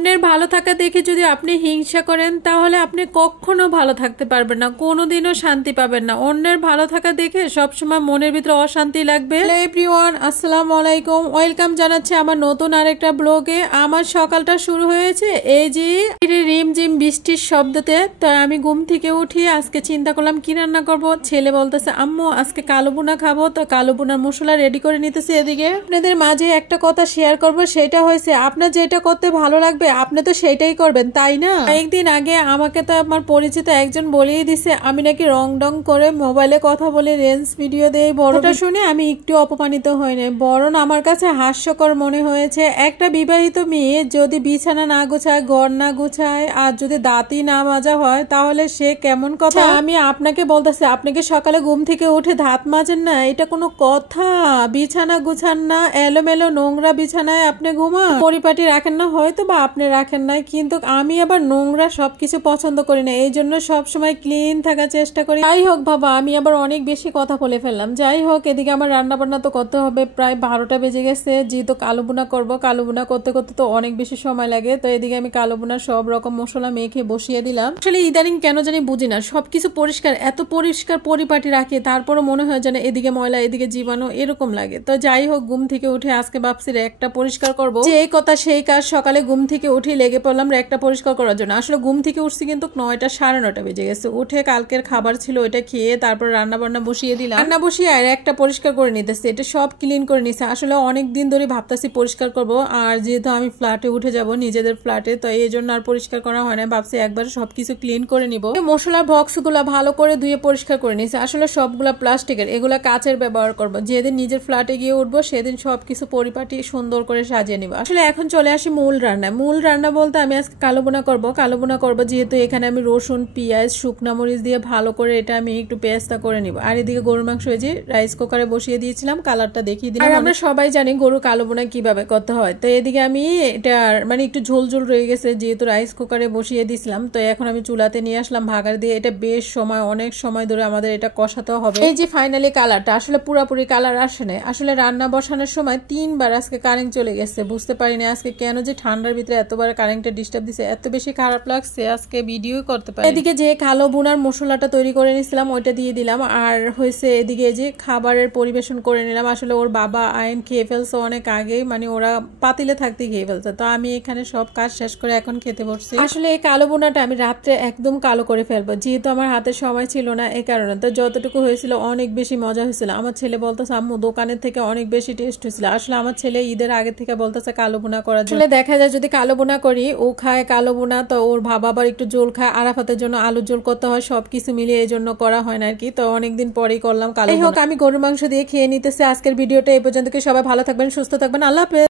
অন্যের ভালো থাকা দেখে যদি আপনি হিংসা করেন তাহলে আপনি কখনো ভালো থাকতে পারবেন না, কোনোদিনও শান্তি পাবেন না। অন্যের ভালো থাকা দেখে সবসময় মনের ভিতরে অশান্তি লাগবে। হ্যালো এভরিওয়ান, আসসালামু আলাইকুম, ওয়েলকাম জানাচ্ছি আমার নতুন আরেকটা ব্লগে। আমার সকালটা শুরু হয়েছে এই যে রিমঝিম বৃষ্টির শব্দতে। তো আমি ঘুম থেকে উঠি, আজকে চিন্তা করলাম কি রান্না করব। ছেলে বলতেছে আম্মু আজকে কালো বুনা খাবো, তো কালো বুনার মশলা রেডি করে নিতেছি। এদিকে আপনাদের মাঝে একটা কথা শেয়ার করব, সেটা হয়েছে আপনার যেটা করতে ভালো লাগবে আপনি তো সেটাই করবেন, তাই না? একদিন আগে আমাকে তো আমার পরিচিত একজন বলেই দিছে আমি নাকি রং ডং করে মোবাইলে কথা বলে রেঞ্জ ভিডিও দেই। বড়টা শুনে আমি একটু অপমানিত হই নাই, বরং আমার কাছে হাস্যকর মনে হয়েছে। একটা বিবাহিত মেয়ে যদি বিছানা না গোছায়, ঘর না গোছায়, আর যদি দাঁতই না মাজা হয় তাহলে সে কেমন কথা? আমি আপনাকে বলতেছি, আপনাকে সকালে ঘুম থেকে উঠে দাঁত মাজেন না? এটা কোনো কথা? বিছানা গুছান না, এলোমেলো নোংরা বিছানায় আপনি ঘুমান, পরিপাটি রাখেন না, হয়তো বা আপনি রাখেন না, কিন্তু আমি আবার নোংরা সবকিছু পছন্দ করি না, এই জন্য সবসময় ক্লিন থাকার চেষ্টা করি। যাই হোক বাবা, আমি আবার অনেক বেশি কথা বলে ফেললাম। যাই হোক, এদিকে আমার রান্না বান্না তো করতে হবে, প্রায় 12টা বেজে গেছে। যেহেতু কালো বুনা করবো, কালো বুনা করতে করতে তো অনেক বেশি সময় লাগে। তো এদিকে আমি কালো বুনা সব রকম মশলা মেখে বসিয়ে দিলাম। আসলে ইদানিং কেন জানি বুঝি না, সবকিছু পরিষ্কার, এত পরিষ্কার পরিপাটি রাখে, তারপরও মনে হয় যেন এদিকে ময়লা এদিকে জীবাণু, এরকম লাগে। তো যাই হোক, ঘুম থেকে উঠে আজকে ভাবছি একটা পরিষ্কার করব। যে এই কথা সেই কাজ, সকালে ঘুম থেকে উঠে লেগে পড়লাম একটা পরিষ্কার করার জন্য। আসলে ঘুম থেকে উঠছি কিন্তু 9টা 9:30 বেজে গেছে। উঠে কালকের খাবার ছিল ওইটা খেয়ে তারপর রান্না বান্না বসিয়ে দিলাম। রান্না বসিয়ে আর একটা পরিষ্কার করে নিতেছি, এটা সব ক্লিন করে নিছে। আসলে অনেক দিন ধরে ভাবতেছি পরিষ্কার করব, আর যেহেতু আমি ফ্ল্যাটে উঠে যাব, নিজেদের ফ্ল্যাটে, তো এই জন্য আর পরিষ্কার করা হয় না। ভাবছি একবার সবকিছু ক্লিন করে নিব। মশলার বক্স গুলা ভালো করে ধুয়ে পরিষ্কার করে নিছে। আসলে সবগুলা প্লাস্টিকের, এগুলা কাচের ব্যবহার করব। যেদিন নিজের ফ্ল্যাটে গিয়ে উঠবো সেদিন সবকিছু পরিপাটি সুন্দর করে সাজিয়ে নিব। আসলে এখন চলে আসি মূল রান্না। মূল রান্না বলতে আমি আজকে কালো বোনা করব। কালো বোনা করবো যেহেতু এখানে আমি রসুন, পেঁয়াজ, শুকনা মরিচ দিয়ে ভালো করে এটা আমি একটু পেস্তা করে নিব। আর এদিকে গরুর মাংস এই যে রাইস কুকারে বসিয়ে দিয়েছিলাম, কালারটা দেখিয়ে দিলাম। আর আমরা সবাই জানি গরু কালো বোনা কিভাবে করতে হয়। তো এদিকে আমি এটা মানে একটু ঝোল ঝোল রয়ে গেছে, যেহেতু রাইস কুকারে বসিয়ে দিয়েছিলাম, তো এখন আমি চুলাতে নিয়ে আসলাম ভাগার দিয়ে। এটা বেশ সময়, অনেক সময় ধরে আমাদের এটা কষাতে হবে। এই যে ফাইনালি কালারটা, আসলে পুরাপুরি কালার আসে না। আসলে রান্না বসানোর সময় 3বার আজকে কারেন্ট চলে গেছে, বুঝতে পারিনি আজকে কেন যে ঠান্ডার ভিতরে এতবার কারেন্টে ডিস্টার্ব দিছে, এত বেশি খারাপ লাগছে, আজকে ভিডিও করতে পারি। এদিকে যে কালো বুনার মশলাটা তৈরি করে নিছিলাম ওইটা দিয়ে দিলাম। আর হয়েছে এদিকে যে খাবারের পরিবেশন করে নিলাম। আসলে ওর বাবা আইন খেয়ে ফেলছে অনেক আগেই, মানে ওরা পাতিলে থাকতে খেয়ে ফেলছে। তো আমি এখানে সব কাজ শেষ করে এখন খেতে বসছি। আসলে এই কালো বুনাটা আমি রাত্রে একদম কালো করে ফেলবো, যেহেতু আমার হাতে সময় ছিল না, এই কারণে। তো যতটুকু হয়েছিল অনেক বেশি মজা হয়েছিল। আমার ছেলে বলতেছে আম্মু দোকানের থেকে অনেক বেশি টেস্ট হয়েছিল। আসলে আমার ছেলে ঈদের আগে থেকে বলতেছে কালো বুনা করার জন্য। দেখা যায় যদি কালো বুনা করি, ও খায় কালো বুনা, তো ওর বাবা আবার একটু জোল খায়, আরাফাতের জন্য আলুর জোল করতে হয়, সবকিছু মিলিয়ে এই জন্য করা হয় না আর কি। তো অনেকদিন পরেই করলাম কালো। যাই হোক, আমি গরুর মাংস দিয়ে খেয়ে নিতেছি। আজকের ভিডিওটা এই পর্যন্ত। সবাই ভালো থাকবেন, সুস্থ থাকবেন, আল্লাহ হাফেজ।